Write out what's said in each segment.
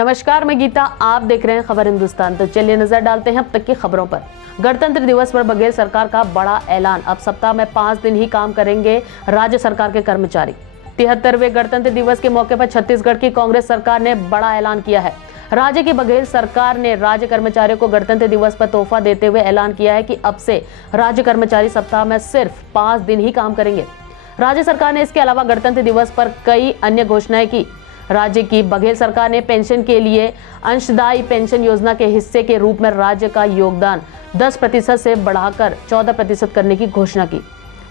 नमस्कार, मैं गीता। आप देख रहे हैं खबर हिंदुस्तान। तो चलिए नजर डालते हैं अब तक की खबरों पर। गणतंत्र दिवस पर बघेल सरकार का बड़ा ऐलान। अब सप्ताह में 5 दिन ही काम करेंगे राज्य सरकार के कर्मचारी। 73वें गणतंत्र दिवस के मौके पर छत्तीसगढ़ की कांग्रेस सरकार ने बड़ा ऐलान किया है। राज्य की बघेल सरकार ने राज्य कर्मचारियों को गणतंत्र दिवस पर तोहफा देते हुए ऐलान किया है कि अब से राज्य कर्मचारी सप्ताह में सिर्फ 5 दिन ही काम करेंगे। राज्य सरकार ने इसके अलावा गणतंत्र दिवस पर कई अन्य घोषणाएं की। राज्य की बघेल सरकार ने पेंशन के लिए अंशदायी पेंशन योजना के हिस्से के रूप में राज्य का योगदान 10% से बढ़ाकर 14% करने की घोषणा की।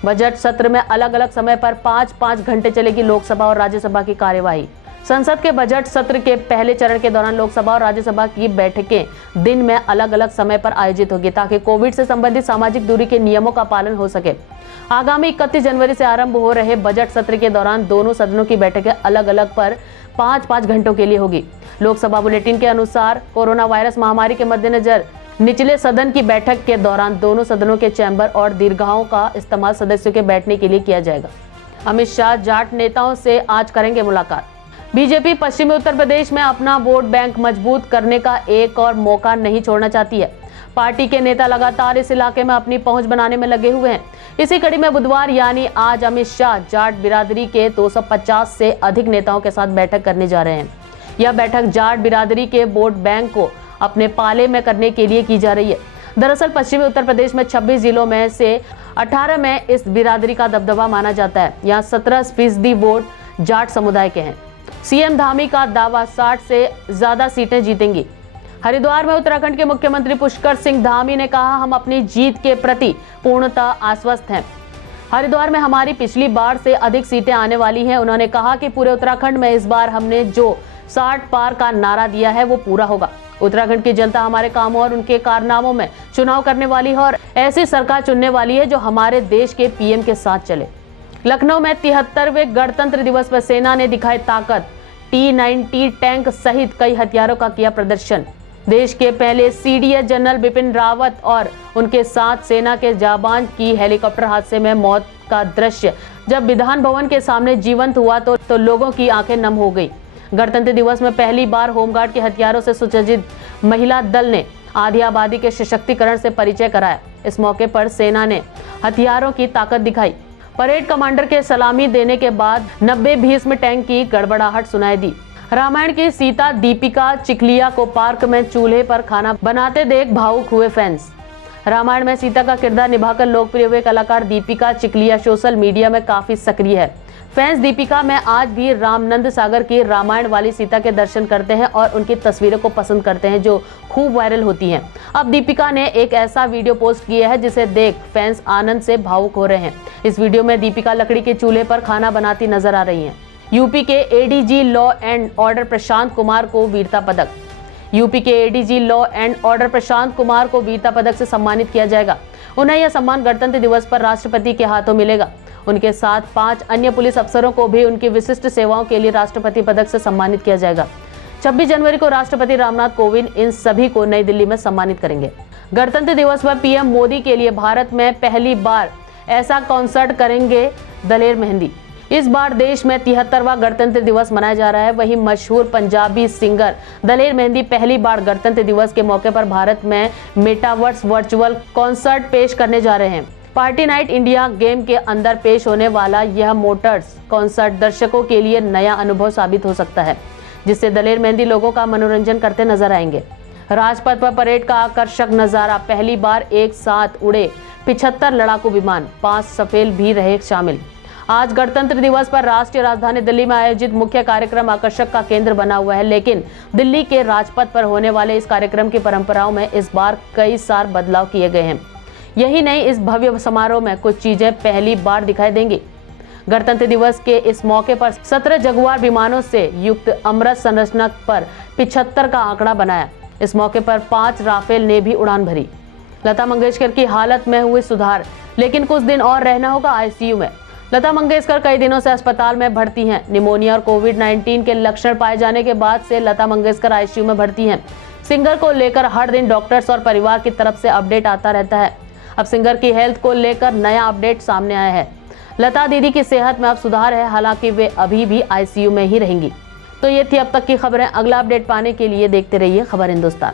बजट सत्र में अलग अलग समय पर 5-5 घंटे चलेगी लोकसभा और राज्यसभा की कार्यवाही। संसद के बजट सत्र के पहले चरण के दौरान लोकसभा और राज्यसभा की बैठकें दिन में अलग अलग समय पर आयोजित होगी ताकि कोविड से संबंधित सामाजिक दूरी के नियमों का पालन हो सके। आगामी 31 जनवरी से आरंभ हो रहे बजट सत्र के दौरान दोनों सदनों की बैठकें अलग अलग पर 5-5 घंटों के लिए होगी। लोकसभा बुलेटिन के अनुसार कोरोना वायरस महामारी के मद्देनजर निचले सदन की बैठक के दौरान दोनों सदनों के चैम्बर और दीर्घाओं का इस्तेमाल सदस्यों के बैठने के लिए किया जाएगा। अमित शाह जाट नेताओं से आज करेंगे मुलाकात। बीजेपी पश्चिमी उत्तर प्रदेश में अपना वोट बैंक मजबूत करने का एक और मौका नहीं छोड़ना चाहती है। पार्टी के नेता लगातार इस इलाके में अपनी पहुंच बनाने में लगे हुए हैं। इसी कड़ी में बुधवार यानी आज अमित शाह जाट बिरादरी के 250 से अधिक नेताओं के साथ बैठक करने जा रहे हैं। यह बैठक जाट बिरादरी के वोट बैंक को अपने पाले में करने के लिए की जा रही है। दरअसल पश्चिमी उत्तर प्रदेश में 26 जिलों में से 18 में इस बिरादरी का दबदबा माना जाता है। यहाँ 17% वोट जाट समुदाय के हैं। सीएम धामी का दावा 60 से ज्यादा सीटें जीतेंगी। हरिद्वार में उत्तराखंड के मुख्यमंत्री पुष्कर सिंह धामी ने कहा, हम अपनी जीत के प्रति पूर्णतः आश्वस्त हैं। हरिद्वार में हमारी पिछली बार से अधिक सीटें आने वाली हैं। उन्होंने कहा कि पूरे उत्तराखंड में इस बार हमने जो 60 पार का नारा दिया है वो पूरा होगा। उत्तराखंड की जनता हमारे कामों और उनके कारनामों में चुनाव करने वाली है और ऐसी सरकार चुनने वाली है जो हमारे देश के पीएम के साथ चले। लखनऊ में 73वें गणतंत्र दिवस पर सेना ने दिखाई ताकत। T-90 टैंक सहित कई हथियारों का किया प्रदर्शन। देश के पहले सीडीएस जनरल बिपिन रावत और उनके साथ सेना के जाबाज की हेलीकॉप्टर हादसे में मौत का दृश्य जब विधान भवन के सामने जीवंत हुआ तो लोगों की आंखें नम हो गई। गणतंत्र दिवस में पहली बार होमगार्ड के हथियारों से सुसज्जित महिला दल ने आधी आबादी के सशक्तिकरण से परिचय कराया। इस मौके पर सेना ने हथियारों की ताकत दिखाई। परेड कमांडर के सलामी देने के बाद 90 भीष्म टैंक की गड़बड़ाहट सुनाई दी। रामायण की सीता दीपिका चिखलिया को पार्क में चूल्हे पर खाना बनाते देख भावुक हुए फैंस। रामायण में सीता का किरदार निभाकर लोकप्रिय हुए कलाकार दीपिका चिखलिया सोशल मीडिया में काफी सक्रिय है। फैंस दीपिका में आज भी रामनंद सागर की रामायण वाली सीता के दर्शन करते हैं और उनकी तस्वीरों को पसंद करते हैं जो खूब वायरल होती हैं। अब दीपिका ने एक ऐसा वीडियो पोस्ट किया है जिसे देख फैंस आनंद से भावुक हो रहे हैं। इस वीडियो में दीपिका लकड़ी के चूल्हे पर खाना बनाती नजर आ रही हैं। यूपी के ADG law and order Prashant Kumar को वीरता पदक। यूपी के ADG law and order Prashant Kumar को वीरता पदक से सम्मानित किया जाएगा। उन्हें यह सम्मान गणतंत्र दिवस पर राष्ट्रपति के हाथों मिलेगा। उनके साथ 5 अन्य पुलिस अफसरों को भी उनकी विशिष्ट सेवाओं के लिए राष्ट्रपति पदक से सम्मानित किया जाएगा। 26 जनवरी को राष्ट्रपति रामनाथ कोविंद इन सभी को नई दिल्ली में सम्मानित करेंगे। गणतंत्र दिवस पर पीएम मोदी के लिए भारत में पहली बार ऐसा कॉन्सर्ट करेंगे दलेर मेहंदी। इस बार देश में 73वां गणतंत्र दिवस मनाया जा रहा है। वहीं मशहूर पंजाबी सिंगर दलेर मेहंदी पहली बार गणतंत्र दिवस के मौके पर भारत में मेटावर्स वर्चुअल कॉन्सर्ट पेश करने जा रहे हैं। पार्टी नाइट इंडिया गेम के अंदर पेश होने वाला यह मोटर्स कॉन्सर्ट दर्शकों के लिए नया अनुभव साबित हो सकता है, जिससे दलेर मेहंदी लोगों का मनोरंजन करते नजर आएंगे। राजपथ पर परेड का आकर्षक नजारा। पहली बार एक साथ उड़े 75 लड़ाकू विमान, 5 सफेद भी रहे शामिल। आज गणतंत्र दिवस पर राष्ट्रीय राजधानी दिल्ली में आयोजित मुख्य कार्यक्रम आकर्षक का केंद्र बना हुआ है, लेकिन दिल्ली के राजपथ पर होने वाले इस कार्यक्रम की परंपराओं में इस बार कई सारे बदलाव किए गए हैं। यही नहीं, इस भव्य समारोह में कुछ चीजें पहली बार दिखाई देंगी। गणतंत्र दिवस के इस मौके पर 17 जगुआर विमानों से युक्त अमृत संरचना पर 75 का आंकड़ा बनाया। इस मौके पर 5 राफेल ने भी उड़ान भरी। लता मंगेशकर की हालत में हुई सुधार, लेकिन कुछ दिन और रहना होगा आईसीयू में। लता मंगेशकर कई दिनों से अस्पताल में भर्ती हैं। निमोनिया और कोविड-19 के लक्षण पाए जाने के बाद से लता मंगेशकर आईसीयू में भर्ती हैं। सिंगर को लेकर हर दिन डॉक्टर्स और परिवार की तरफ से अपडेट आता रहता है। अब सिंगर की हेल्थ को लेकर नया अपडेट सामने आया है। लता दीदी की सेहत में अब सुधार है, हालांकि वे अभी भी आईसीयू में ही रहेंगी। तो ये थी अब तक की खबरें। अगला अपडेट पाने के लिए देखते रहिए खबर हिंदुस्तान।